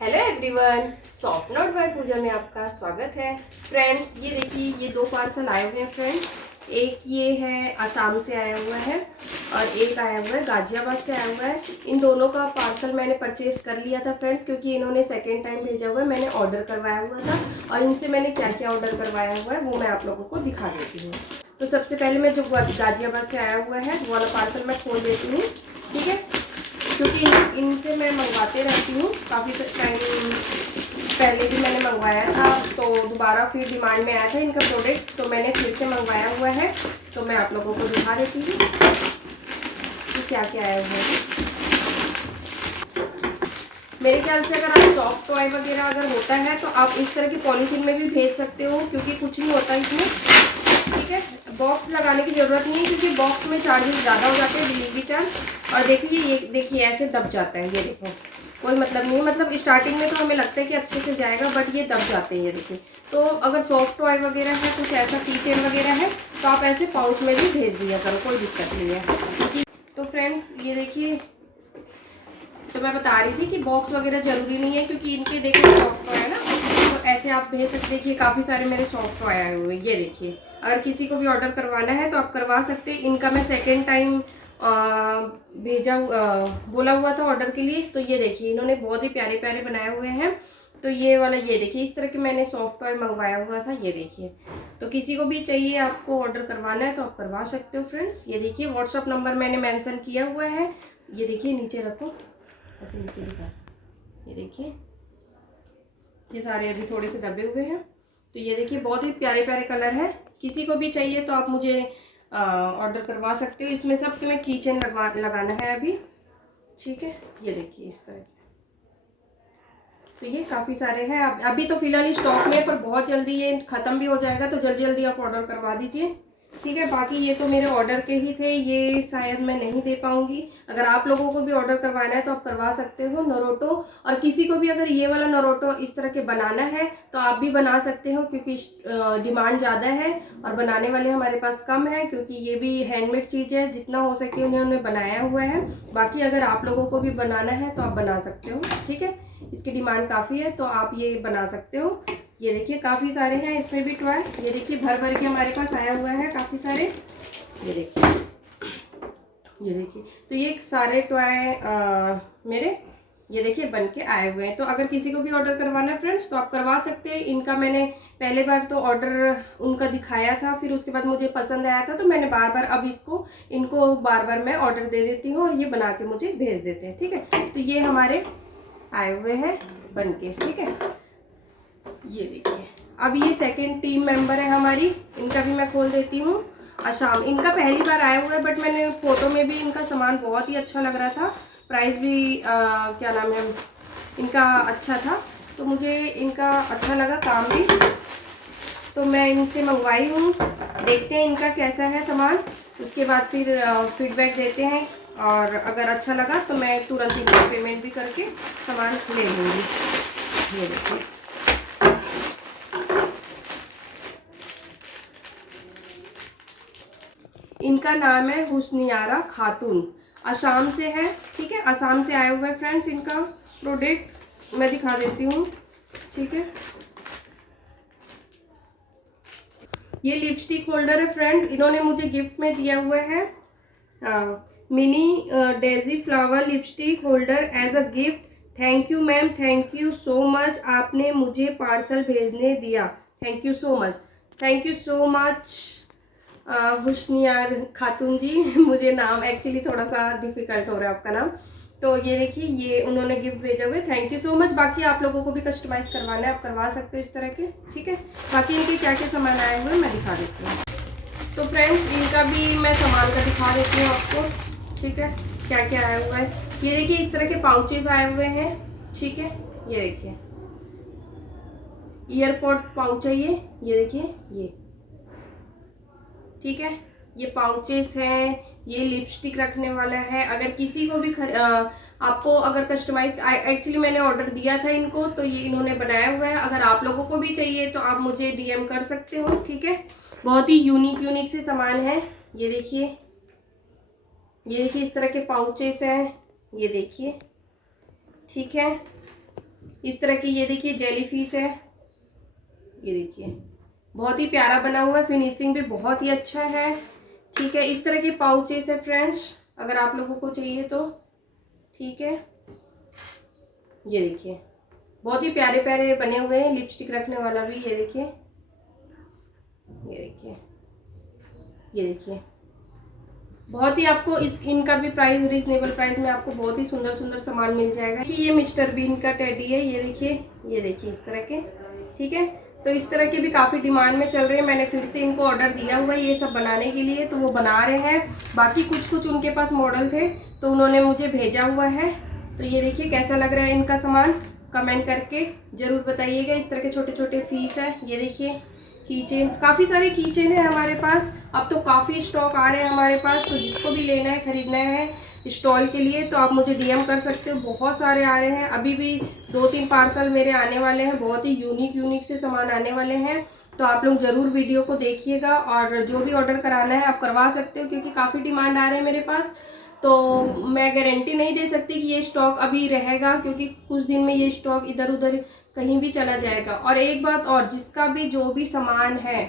Hello everyone, soft note by Puja में आपका स्वागत है। फ्रेंड्स, ये देखिए, ये दो पार्सल आए हुए हैं फ्रेंड्स। एक ये है असम से आया हुआ है और एक आया हुआ है गाजियाबाद से आया हुआ है। इन दोनों का पार्सल मैंने परचेज कर लिया था फ्रेंड्स, क्योंकि इन्होंने सेकेंड टाइम भेजा हुआ है। मैंने ऑर्डर करवाया हुआ था और इनसे मैंने क्या क्या ऑर्डर करवाया हुआ है वो मैं आप लोगों को दिखा देती हूँ। तो सबसे पहले मैं जो गाजियाबाद से आया हुआ है वो वाला पार्सल मैं खोल देती हूँ, ठीक है, क्योंकि इनसे मैं मंगवाते रहती हूँ। काफ़ी टाइम पहले भी मैंने मंगवाया था, तो दोबारा फिर डिमांड में आया था इनका प्रोडक्ट, तो मैंने फिर से मंगवाया हुआ है। तो मैं आप लोगों को दिखा देती हूँ कि क्या क्या आया हुआ है। मेरे ख्याल से अगर आप सॉफ्ट टॉय वगैरह अगर होता है तो आप इस तरह की पॉलीथीन में भी भेज सकते हो, क्योंकि कुछ नहीं होता इसमें, ठीक है। बॉक्स लगाने की ज़रूरत नहीं है, क्योंकि बॉक्स में चार्जेस ज़्यादा हो जाते हैं, डिलीवरी चार्ज। और देखिए, ये देखिए ऐसे दब जाता है, ये देखो, कोई मतलब नहीं है। मतलब स्टार्टिंग में तो हमें लगता है कि अच्छे से जाएगा, बट ये दब जाते हैं, ये देखिए। तो अगर सॉफ्ट टॉय वगैरह है, कुछ ऐसा कीचेन वगैरह है, तो आप ऐसे पाउच में भी भेज दिया करो, कोई दिक्कत नहीं है। तो फ्रेंड्स, ये देखिए, तो मैं बता रही थी कि बॉक्स वगैरह ज़रूरी नहीं है, क्योंकि इनके देखो सॉफ्ट टॉय है ना, तो ऐसे आप भेज सकते। देखिए, काफ़ी सारे मेरे सॉफ्ट टॉय आए हुए हैं, ये देखिए। अगर किसी को भी ऑर्डर करवाना है तो आप करवा सकते हैं। इनका मैं सेकेंड टाइम बोला हुआ था ऑर्डर के लिए। तो ये देखिए, इन्होंने बहुत ही प्यारे प्यारे बनाए हुए हैं। तो ये वाला, ये देखिए, इस तरह के मैंने सॉफ्ट टॉय मंगवाया हुआ था, ये देखिए। तो किसी को भी चाहिए, आपको ऑर्डर करवाना है तो आप करवा सकते हो फ्रेंड्स। ये देखिए, व्हाट्सअप नंबर मैंने मेंशन किया हुआ है, ये देखिए, नीचे रखो, ऐसे नीचे दिखा, ये देखिए, ये सारे अभी थोड़े से दबे हुए हैं। तो ये देखिए, बहुत ही प्यारे प्यारे कलर है। किसी को भी चाहिए तो आप मुझे ऑर्डर करवा सकते हो। इसमें सब तुम्हें कीचेन लगाना है अभी, ठीक है। ये देखिए इस तरह। तो ये काफ़ी सारे हैं। अभी तो फिलहाल स्टॉक में है, पर बहुत जल्दी ये ख़त्म भी हो जाएगा, तो जल्दी जल्दी आप ऑर्डर करवा दीजिए, ठीक है। बाकी ये तो मेरे ऑर्डर के ही थे, ये शायद मैं नहीं दे पाऊंगी। अगर आप लोगों को भी ऑर्डर करवाना है तो आप करवा सकते हो नरोटो। और किसी को भी अगर ये वाला नरोटो इस तरह के बनाना है तो आप भी बना सकते हो, क्योंकि डिमांड ज़्यादा है और बनाने वाले हमारे पास कम है, क्योंकि ये भी हैंडमेड चीज़ है। जितना हो सके उन्होंने बनाया हुआ है। बाकी अगर आप लोगों को भी बनाना है तो आप बना सकते हो, ठीक है। इसकी डिमांड काफ़ी है, तो आप ये बना सकते हो। ये देखिए, काफ़ी सारे हैं इसमें भी टॉय। ये देखिए, भर भर के हमारे पास आया हुआ है काफ़ी सारे। ये देखिए, ये देखिए, तो ये सारे टॉय मेरे, ये देखिए, बन के आए हुए हैं। तो अगर किसी को भी ऑर्डर करवाना है फ्रेंड्स तो आप करवा सकते हैं। इनका मैंने पहले बार तो ऑर्डर उनका दिखाया था, फिर उसके बाद मुझे पसंद आया था, तो मैंने बार बार अब इनको बार बार मैं ऑर्डर दे देती हूँ और ये बना के मुझे भेज देते हैं, ठीक है। तो ये हमारे आए हुए हैं बन के, ठीक है। ये देखिए, अब ये सेकंड टीम मेंबर है हमारी, इनका भी मैं खोल देती हूँ। असम, इनका पहली बार आया हुआ है, बट मैंने फोटो में भी इनका सामान बहुत ही अच्छा लग रहा था। प्राइस भी क्या नाम है इनका, अच्छा था, तो मुझे इनका अच्छा लगा काम भी, तो मैं इनसे मंगवाई हूँ। देखते हैं इनका कैसा है सामान, उसके बाद फिर फीडबैक देते हैं। और अगर अच्छा लगा तो मैं तुरंत इनका पेमेंट भी करके सामान ले लूँगी। ये देखिए, इनका नाम है हुस्नियारा खातून, असम से है, ठीक है। असम से आया हुआ है फ्रेंड्स इनका प्रोडक्ट, मैं दिखा देती हूँ, ठीक है। ये लिपस्टिक होल्डर है फ्रेंड्स, इन्होंने मुझे गिफ्ट में दिया हुआ है। Mini daisy flower lipstick holder as a gift. Thank you ma'am, thank you so much, आपने मुझे पार्सल भेजने दिया, thank you so much, thank you so much Husniyar Khatoon ji. मुझे नाम एक्चुअली थोड़ा सा डिफिकल्ट हो रहा है आपका नाम। तो ये देखिए, ये उन्होंने गिफ्ट भेजा हुआ है, थैंक यू सो मच। बाकी आप लोगों को भी कस्टमाइज करवाना है, आप करवा सकते हो इस तरह के, ठीक है। बाकी इनके क्या क्या सामान आए हुए मैं दिखा देती हूँ। तो फ्रेंड्स, इनका भी मैं सामान का दिखा देती हूँ आपको, ठीक है, क्या क्या आया हुआ है। ये देखिए, इस तरह के पाउचेस आए हुए हैं, ठीक है। ये देखिए, ईयरपॉड पाउच है ये देखिए, ये, ठीक है। ये पाउचेस हैं, ये लिपस्टिक रखने वाला है। अगर किसी को भी आपको अगर कस्टमाइज, एक्चुअली मैंने ऑर्डर दिया था इनको, तो ये इन्होंने बनाया हुआ है। अगर आप लोगों को भी चाहिए तो आप मुझे डीएम कर सकते हो, ठीक है। बहुत ही यूनिक यूनिक से सामान है। ये देखिए, ये देखिए, इस तरह के पाउचेस हैं, ये देखिए, ठीक है। इस तरह की ये देखिए जेली फिश है, ये देखिए बहुत ही प्यारा बना हुआ है, फिनिशिंग भी बहुत ही अच्छा है। ठीक है, इस तरह के पाउचेस है फ्रेंड्स, अगर आप लोगों को चाहिए तो। ठीक है, ये देखिए बहुत ही प्यारे प्यारे बने हुए हैं, लिपस्टिक रखने वाला भी, ये देखिए, ये देखिए, ये देखिए बहुत ही आपको इनका भी प्राइस रीजनेबल प्राइस में आपको बहुत ही सुंदर सुंदर सामान मिल जाएगा। ये मिस्टर बीन का टेडी है, ये देखिए इस तरह के। ठीक है, तो इस तरह के भी काफ़ी डिमांड में चल रहे हैं। मैंने फिर से इनको ऑर्डर दिया हुआ है ये सब बनाने के लिए, तो वो बना रहे हैं। बाकी कुछ कुछ उनके पास मॉडल थे तो उन्होंने मुझे भेजा हुआ है। तो ये देखिए कैसा लग रहा है इनका सामान, कमेंट करके ज़रूर बताइएगा। इस तरह के छोटे छोटे फीस है, ये देखिए कीचेन, काफ़ी सारे कीचेन है हमारे पास। अब तो काफ़ी स्टॉक आ रहे हैं हमारे पास, तो जिसको भी लेना है खरीदना है स्टॉल के लिए तो आप मुझे डीएम कर सकते हो। बहुत सारे आ रहे हैं, अभी भी 2-3 पार्सल मेरे आने वाले हैं, बहुत ही यूनिक से सामान आने वाले हैं। तो आप लोग ज़रूर वीडियो को देखिएगा और जो भी ऑर्डर कराना है आप करवा सकते हो, क्योंकि काफ़ी डिमांड आ रहे हैं मेरे पास। तो मैं गारंटी नहीं दे सकती कि ये स्टॉक अभी रहेगा, क्योंकि कुछ दिन में ये स्टॉक इधर उधर कहीं भी चला जाएगा। और एक बात और, जिसका भी जो भी सामान है,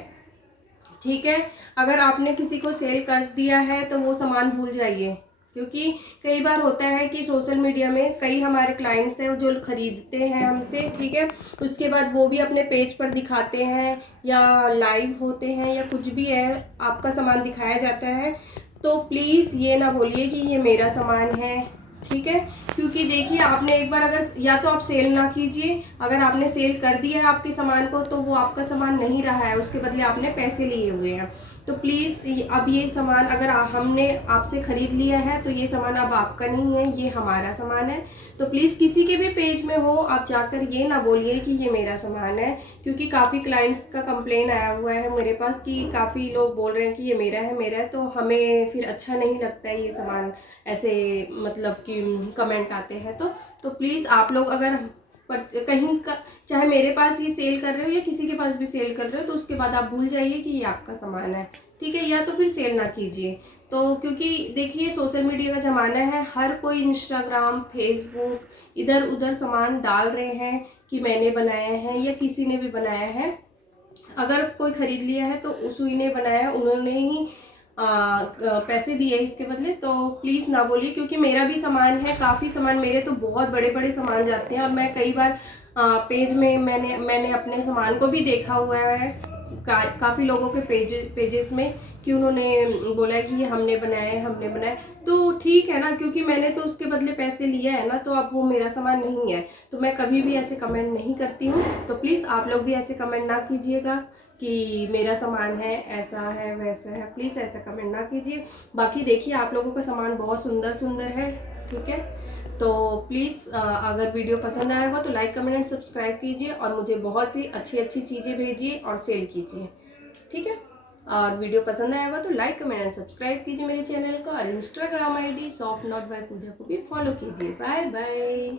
ठीक है, अगर आपने किसी को सेल कर दिया है तो वो सामान भूल जाइए, क्योंकि कई बार होता है कि सोशल मीडिया में कई हमारे क्लाइंट्स हैं जो खरीदते हैं हमसे, ठीक है, उसके बाद वो भी अपने पेज पर दिखाते हैं या लाइव होते हैं या कुछ भी है, आपका सामान दिखाया जाता है, तो प्लीज़ ये ना बोलिए कि ये मेरा सामान है। ठीक है, क्योंकि देखिए आपने एक बार अगर, या तो आप सेल ना कीजिए, अगर आपने सेल कर दिया है आपके सामान को तो वो आपका सामान नहीं रहा है, उसके बदले आपने पैसे लिए हुए हैं। तो प्लीज़ अब ये सामान अगर हमने आपसे ख़रीद लिया है तो ये सामान अब आपका नहीं है, ये हमारा सामान है। तो प्लीज़ किसी के भी पेज में हो आप जाकर ये ना बोलिए कि ये मेरा सामान है, क्योंकि काफ़ी क्लाइंट्स का कंप्लेन आया हुआ है मेरे पास कि काफ़ी लोग बोल रहे हैं कि ये मेरा है, तो हमें फिर अच्छा नहीं लगता है ये सामान ऐसे, मतलब कि कमेंट आते हैं। तो प्लीज़ आप लोग अगर कहीं का, चाहे मेरे पास ही सेल कर रहे हो या किसी के पास भी सेल कर रहे हो, तो उसके बाद आप भूल जाइए कि ये आपका सामान है। ठीक है, या तो फिर सेल ना कीजिए। तो क्योंकि देखिए सोशल मीडिया का ज़माना है, हर कोई इंस्टाग्राम फेसबुक इधर उधर सामान डाल रहे हैं कि मैंने बनाया है या किसी ने भी बनाया है। अगर कोई खरीद लिया है तो उसी ने बनाया, उन्होंने ही पैसे दिए इसके बदले। तो प्लीज़ ना बोलिए, क्योंकि मेरा भी सामान है, काफ़ी सामान, मेरे तो बहुत बड़े बड़े सामान जाते हैं और मैं कई बार पेज में मैंने अपने सामान को भी देखा हुआ है काफ़ी लोगों के पेजेस में कि उन्होंने बोला है कि ये हमने बनाया है, हमने बनाया। तो ठीक है ना, क्योंकि मैंने तो उसके बदले पैसे लिया है ना, तो अब वो मेरा सामान नहीं है, तो मैं कभी भी ऐसे कमेंट नहीं करती हूँ। तो प्लीज़ आप लोग भी ऐसे कमेंट ना कीजिएगा कि मेरा सामान है, ऐसा है वैसा है, प्लीज़ ऐसा कमेंट ना कीजिए। बाकी देखिए आप लोगों का सामान बहुत सुंदर सुंदर है। ठीक है, तो प्लीज़ अगर वीडियो पसंद आया हो तो लाइक कमेंट एंड सब्सक्राइब कीजिए और मुझे बहुत सी अच्छी अच्छी चीज़ें भेजिए और सेल कीजिए। ठीक है, और वीडियो पसंद आया होगा तो लाइक कमेंट एंड सब्सक्राइब कीजिए मेरे चैनल को, और Instagram ID soft knot by Puja को भी फॉलो कीजिए। Bye bye.